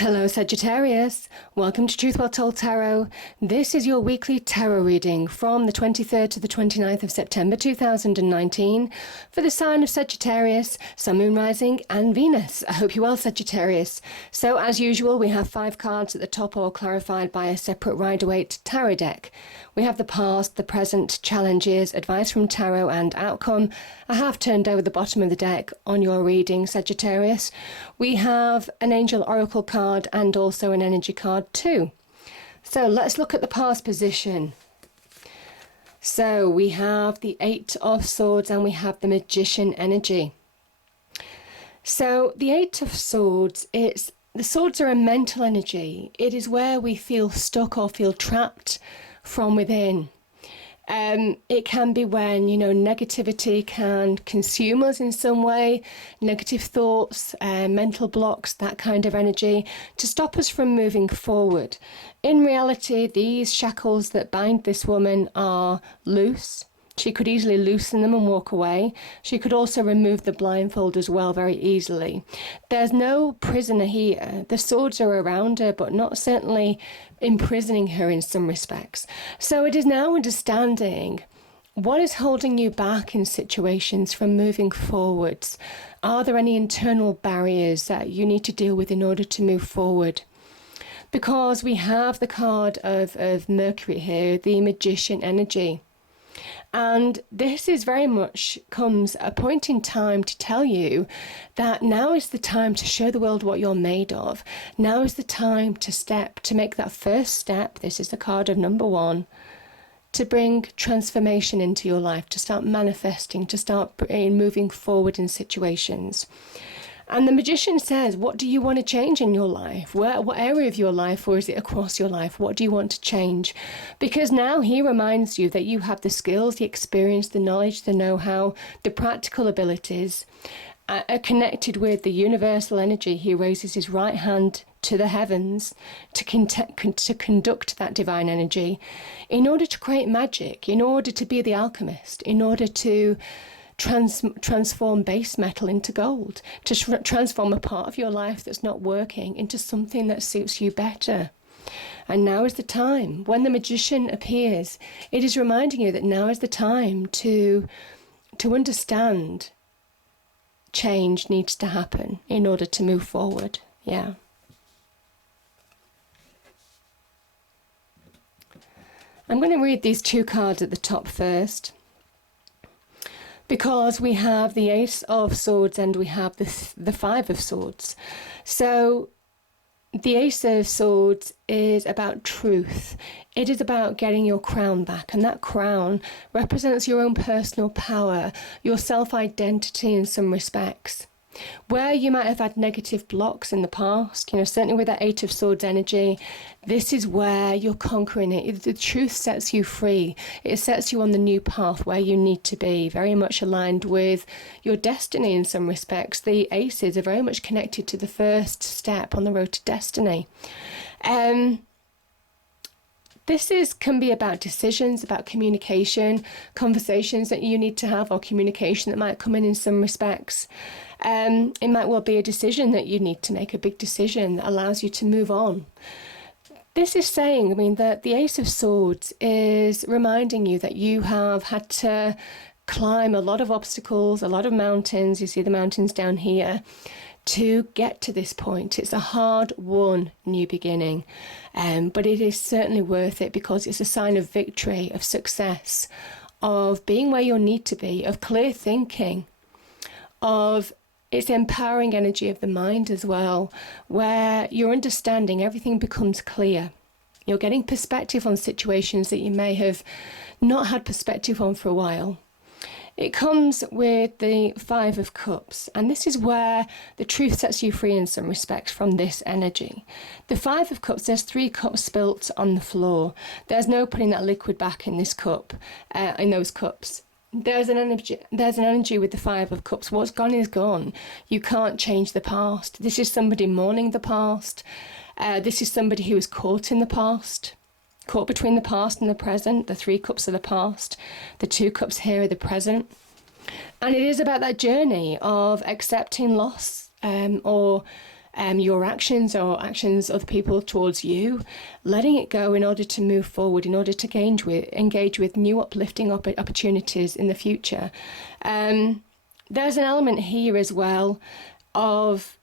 Hello Sagittarius, welcome to Truth Well Told Tarot. This is your weekly tarot reading from the 23rd to the 29th of September 2019 for the sign of Sagittarius, Sun, Moon, Rising and Venus. I hope you're well, Sagittarius. So as usual, we have 5 cards at the top, all clarified by a separate Rider-Waite tarot deck. We have the past, the present, challenges, advice from tarot and outcome. I have turned over the bottom of the deck on your reading, Sagittarius. We have an angel oracle card and also an energy card too. So let's look at the past position. So we have the 8 of Swords and we have the Magician energy. So the 8 of Swords, the swords are a mental energy. It is where we feel stuck or feel trapped from within. It can be when, negativity can consume us in some way, negative thoughts, mental blocks, that kind of energy, to stop us from moving forward. In reality, these shackles that bind this woman are loose. She could easily loosen them and walk away. She could also remove the blindfold as well very easily. There's no prisoner here. The swords are around her, but not certainly imprisoning her in some respects. So it is now understanding what is holding you back in situations from moving forwards. Are there any internal barriers that you need to deal with in order to move forward? Because we have the card of Mercury here, the Magician energy. And this is very much comes a point in time to tell you that now is the time to show the world what you're made of. Now is the time to make that first step. This is the card of number 1, to bring transformation into your life, to start manifesting, to start moving forward in situations. And the Magician says, what do you want to change in your life? What area of your life, or is it across your life? What do you want to change? Because now he reminds you that you have the skills, the experience, the knowledge, the know-how, the practical abilities are connected with the universal energy. He raises his right hand to the heavens to conduct that divine energy in order to create magic, in order to be the alchemist, in order to transform base metal into gold, to transform a part of your life that's not working into something that suits you better. And now is the time. When the Magician appears, it is reminding you that now is the time to understand change needs to happen in order to move forward. Yeah. I'm going to read these 2 cards at the top first, because we have the Ace of Swords and we have the 5 of Swords. So the Ace of Swords is about truth. It is about getting your crown back, and that crown represents your own personal power, your self-identity in some respects. Where you might have had negative blocks in the past, certainly with that 8 of Swords energy, this is where you're conquering it. The truth sets you free. It sets you on the new path where you need to be, very much aligned with your destiny in some respects. The aces are very much connected to the first step on the road to destiny. This can be about decisions, about communication, conversations that you need to have, or communication that might come in some respects. It might well be a decision that you need to make, a big decision that allows you to move on. This is saying, that the Ace of Swords is reminding you that you have had to climb a lot of obstacles, a lot of mountains. You see the mountains down here, to get to this point. It's a hard-won new beginning, but it is certainly worth it, because it's a sign of victory, of success, of being where you need to be, of clear thinking, of it's empowering energy of the mind as well, where you're understanding, everything becomes clear. You're getting perspective on situations that you may have not had perspective on for a while. It comes with the 5 of Cups, and this is where the truth sets you free in some respects from this energy. The 5 of Cups, there's 3 cups spilt on the floor. There's no putting that liquid back in this cup, in those cups. There's an energy with the 5 of Cups. What's gone is gone. You can't change the past. This is somebody mourning the past. This is somebody who is caught in the past. Caught between the past and the present. The 3 cups are the past. The 2 cups here are the present. And it is about that journey of accepting loss, or your actions or actions of people towards you, letting it go in order to move forward, in order to engage with new uplifting opportunities in the future. There's an element here as well of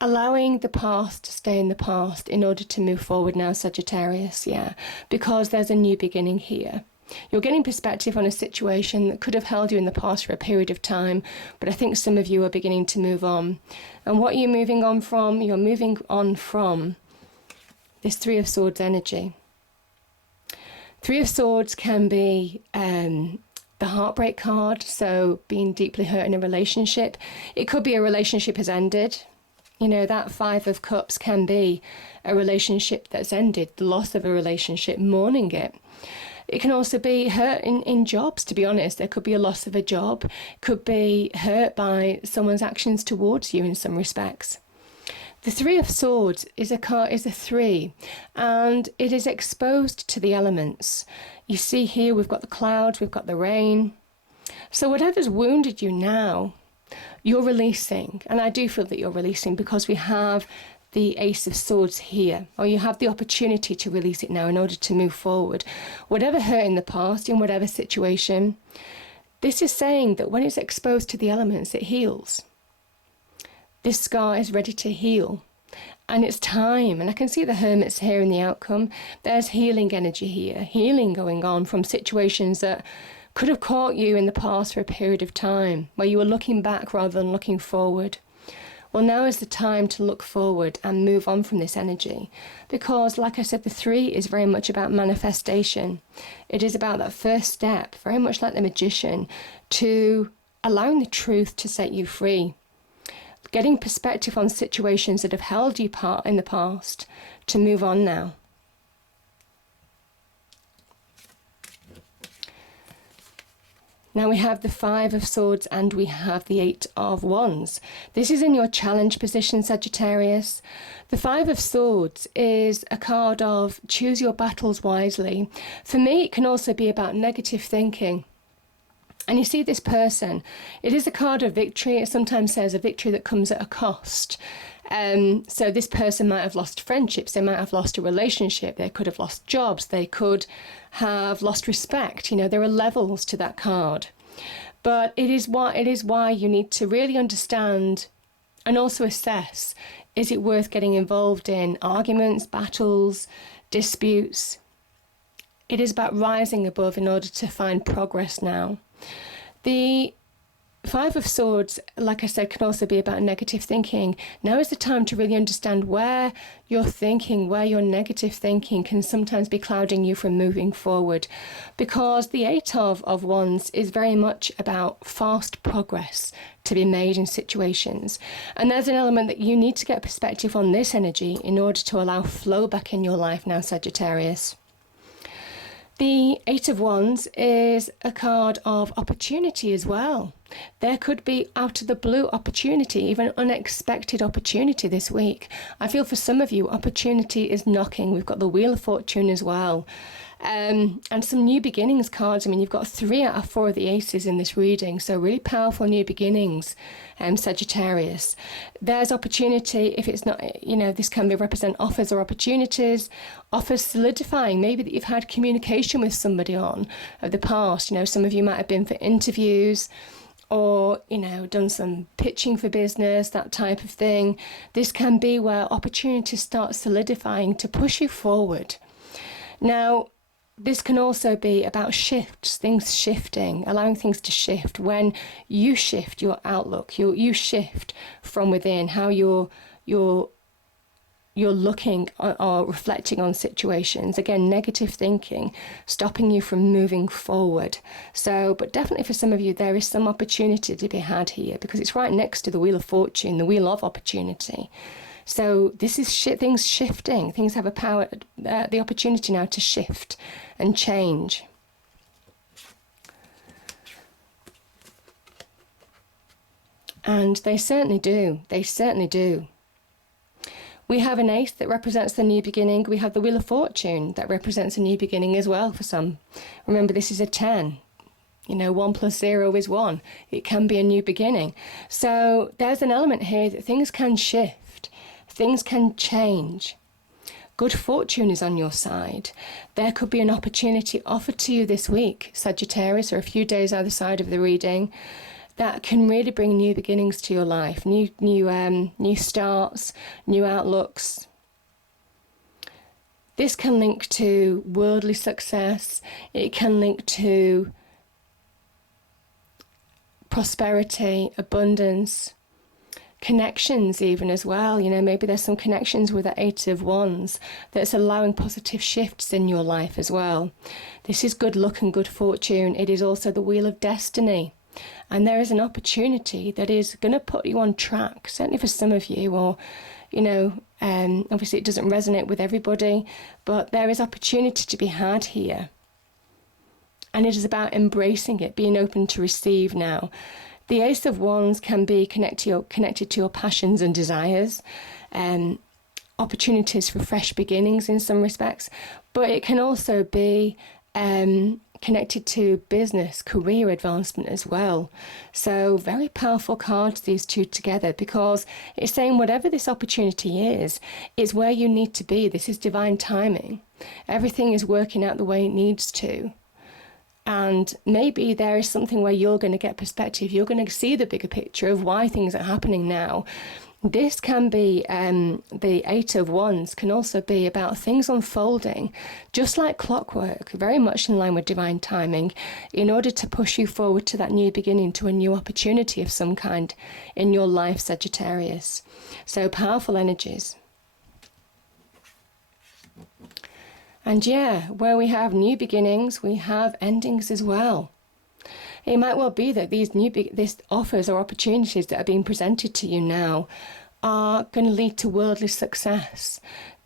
allowing the past to stay in the past in order to move forward now, Sagittarius, because there's a new beginning here. You're getting perspective on a situation that could have held you in the past for a period of time, but I think some of you are beginning to move on. And what are you moving on from? You're moving on from this Three of Swords energy. Three of Swords can be the heartbreak card, so being deeply hurt in a relationship. It could be a relationship has ended. You know, that Five of Cups can be a relationship that's ended, the loss of a relationship, mourning it. It can also be hurt in jobs, to be honest. There could be a loss of a job. It could be hurt by someone's actions towards you in some respects. The Three of Swords is a 3, and it is exposed to the elements. You see here we've got the clouds, we've got the rain. So whatever's wounded you now, you're releasing. And I do feel that you're releasing because we have the Ace of Swords here, or you have the opportunity to release it now in order to move forward. Whatever hurt in the past, in whatever situation, this is saying that when it's exposed to the elements, it heals. This scar is ready to heal, and it's time. And I can see the Hermits here in the outcome. There's healing energy here, healing going on from situations that could have caught you in the past for a period of time, where you were looking back rather than looking forward. Well, now is the time to look forward and move on from this energy, because, like I said, the 3 is very much about manifestation. It is about that first step, very much like the magician, to allowing the truth to set you free, getting perspective on situations that have held you in the past, to move on now. Now we have the Five of Swords and we have the Eight of Wands. This is in your challenge position, Sagittarius. The Five of Swords is a card of choose your battles wisely. For me, it can also be about negative thinking. And you see this person, it is a card of victory. It sometimes says a victory that comes at a cost. So this person might have lost friendships, they might have lost a relationship, they could have lost jobs, they could have lost respect. You know, there are levels to that card. But it is why you need to really understand and also assess, is it worth getting involved in arguments, battles, disputes? It is about rising above in order to find progress now. The Five of Swords, like I said, can also be about negative thinking. Now is the time to really understand where your thinking, where your negative thinking can sometimes be clouding you from moving forward. Because the Eight of Wands is very much about fast progress to be made in situations. And there's an element that you need to get perspective on this energy in order to allow flow back in your life now, Sagittarius. The Eight of Wands is a card of opportunity as well. There could be out of the blue opportunity, even unexpected opportunity this week. I feel for some of you, opportunity is knocking. We've got the Wheel of Fortune as well. And some new beginnings cards. I mean, you've got 3 out of 4 of the aces in this reading. So really powerful new beginnings, Sagittarius. There's opportunity. If it's not, you know, this can be represent offers or opportunities, offers solidifying. Maybe that you've had communication with somebody of the past. You know, some of you might have been for interviews, or, you know, done some pitching for business, that type of thing. This can be where opportunities start solidifying to push you forward. Now, this can also be about shifts, things shifting, allowing things to shift. When you shift your outlook, you shift from within, how you're looking or reflecting on situations. Again, negative thinking, stopping you from moving forward. So, but definitely for some of you, there is some opportunity to be had here, because it's right next to the Wheel of Fortune, the Wheel of Opportunity. So this is things shifting. Things have a power, the opportunity now to shift and change. And they certainly do. They certainly do. We have an ace that represents the new beginning. We have the Wheel of Fortune that represents a new beginning as well for some. Remember, this is a 10. 1 plus 0 is 1. It can be a new beginning. So there's an element here that things can shift. Things can change. Good fortune is on your side. There could be an opportunity offered to you this week, Sagittarius, or a few days either side of the reading, that can really bring new beginnings to your life, new starts, new outlooks. This can link to worldly success. It can link to prosperity, abundance, connections even as well. Maybe there's some connections with the 8 of Wands that's allowing positive shifts in your life as well. This is good luck and good fortune. It is also the Wheel of Destiny. And there is an opportunity that is going to put you on track, certainly for some of you, or, obviously it doesn't resonate with everybody, but there is opportunity to be had here. And it is about embracing it, being open to receive now. The Ace of Wands can be connected to your passions and desires, opportunities for fresh beginnings in some respects, but it can also be connected to business, career advancement as well. So very powerful cards, these two together, because it's saying whatever this opportunity is where you need to be. This is divine timing. Everything is working out the way it needs to. And maybe there is something where you're going to get perspective. You're going to see the bigger picture of why things are happening now. This can be, the 8 of Wands can also be about things unfolding, just like clockwork, very much in line with divine timing, in order to push you forward to that new beginning, to a new opportunity of some kind in your life, Sagittarius. So powerful energies. And where we have new beginnings, we have endings as well. It might well be that these offers or opportunities that are being presented to you now are going to lead to worldly success.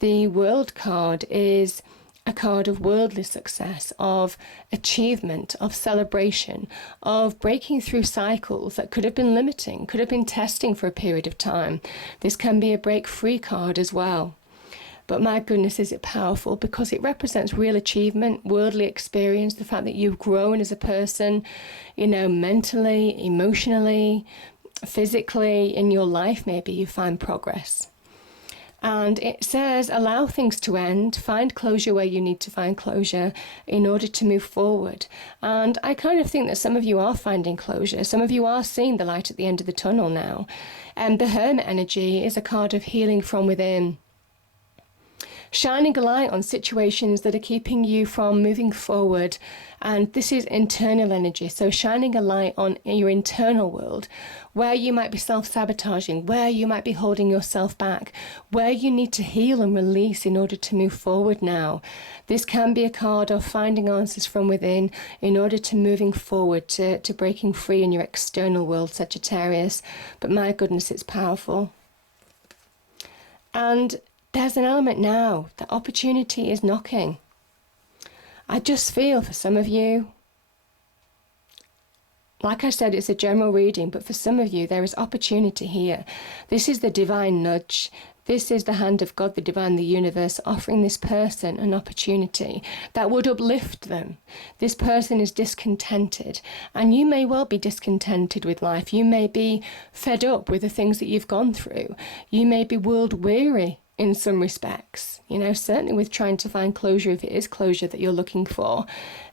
The World card is a card of worldly success, of achievement, of celebration, of breaking through cycles that could have been limiting, could have been testing for a period of time. This can be a break free card as well. But my goodness, is it powerful, because it represents real achievement, worldly experience, the fact that you've grown as a person, mentally, emotionally, physically, in your life. Maybe you find progress. And it says, allow things to end, find closure where you need to find closure in order to move forward. And I kind of think that some of you are finding closure. Some of you are seeing the light at the end of the tunnel now. And the Hermit energy is a card of healing from within, shining a light on situations that are keeping you from moving forward. And this is internal energy, so shining a light on your internal world, where you might be self-sabotaging, where you might be holding yourself back, where you need to heal and release in order to move forward now. This can be a card of finding answers from within in order to moving forward, to breaking free in your external world, Sagittarius. But my goodness, it's powerful. And there's an element now that opportunity is knocking. I just feel for some of you, like I said, it's a general reading, but for some of you, there is opportunity here. This is the divine nudge. This is the hand of God, the divine, the universe, offering this person an opportunity that would uplift them. This person is discontented, and you may well be discontented with life. You may be fed up with the things that you've gone through. You may be world weary in some respects, certainly with trying to find closure, if it is closure that you're looking for.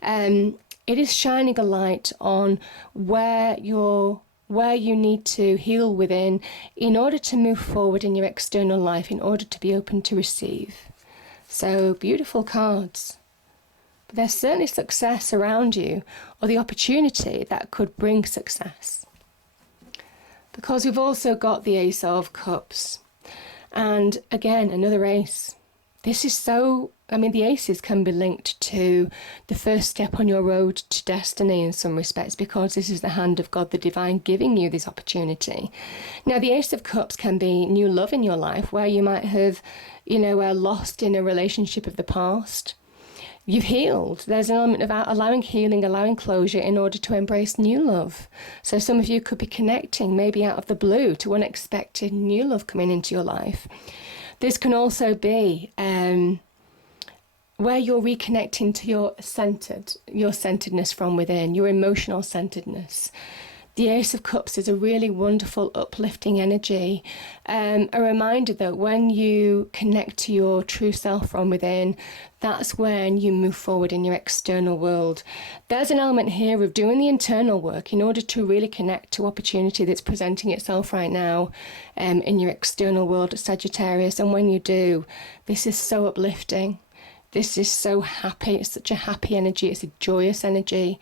It is shining a light on where you need to heal within in order to move forward in your external life, in order to be open to receive. So beautiful cards. But there's certainly success around you, or the opportunity that could bring success. Because we've also got the Ace of Cups. And again, another ace. This is the aces can be linked to the first step on your road to destiny in some respects, because this is the hand of God, the divine, giving you this opportunity. Now, the Ace of Cups can be new love in your life, where you might have, lost in a relationship of the past. You've healed. There's an element of allowing healing, allowing closure in order to embrace new love. So some of you could be connecting, maybe out of the blue, to unexpected new love coming into your life. This can also be where you're reconnecting to your centeredness from within, your emotional centeredness. The Ace of Cups is a really wonderful, uplifting energy. A reminder that when you connect to your true self from within, that's when you move forward in your external world. There's an element here of doing the internal work in order to really connect to opportunity that's presenting itself right now in your external world, Sagittarius. And when you do, this is so uplifting. This is so happy. It's such a happy energy. It's a joyous energy.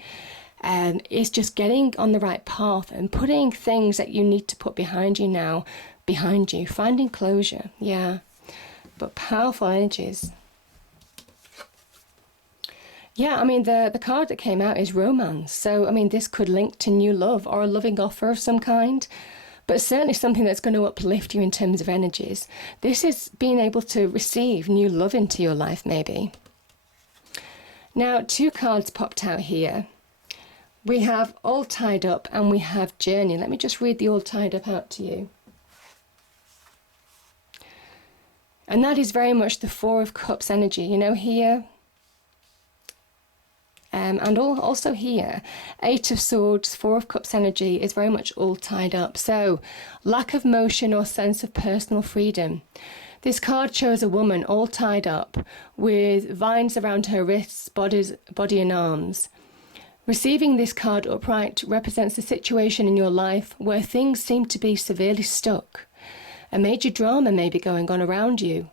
It's just getting on the right path and putting things that you need to put behind you now, behind you, finding closure. Yeah, but powerful energies. Yeah, I mean, the card that came out is romance. So, I mean, this could link to new love or a loving offer of some kind, but certainly something that's going to uplift you in terms of energies. This is being able to receive new love into your life, maybe. Now, 2 cards popped out here. We have All Tied Up and we have Journey. Let me just read the All Tied Up out to you. And that is very much the 4 of Cups energy, you know, here. And also here, 8 of Swords, 4 of Cups energy is very much all tied up. So, lack of motion or sense of personal freedom. This card shows a woman all tied up with vines around her wrists, body and arms. Receiving this card upright represents a situation in your life where things seem to be severely stuck. A major drama may be going on around you,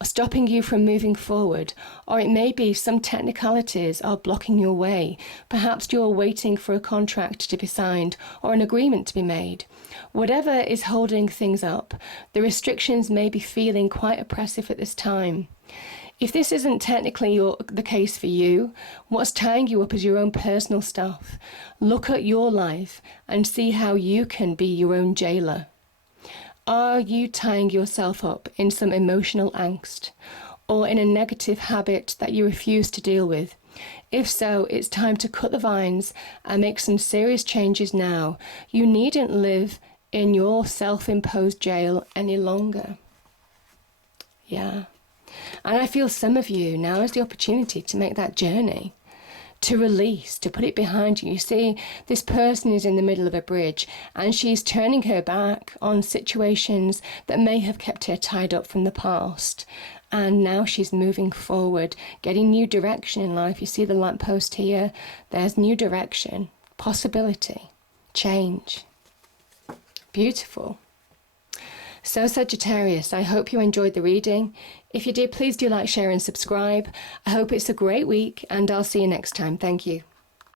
or stopping you from moving forward, or it may be some technicalities are blocking your way. Perhaps you're waiting for a contract to be signed or an agreement to be made. Whatever is holding things up, the restrictions may be feeling quite oppressive at this time. If this isn't technically the case for you, what's tying you up is your own personal stuff. Look at your life and see how you can be your own jailer. Are you tying yourself up in some emotional angst or in a negative habit that you refuse to deal with? If so, it's time to cut the vines and make some serious changes now. You needn't live in your self-imposed jail any longer. Yeah. And I feel some of you, now is the opportunity to make that journey, to release, to put it behind you. You see, this person is in the middle of a bridge and she's turning her back on situations that may have kept her tied up from the past. And now she's moving forward, getting new direction in life. You see the lamppost here? There's new direction, possibility, change. Beautiful. So Sagittarius, I hope you enjoyed the reading. If you did, please do like, share and subscribe. I hope it's a great week and I'll see you next time. Thank you.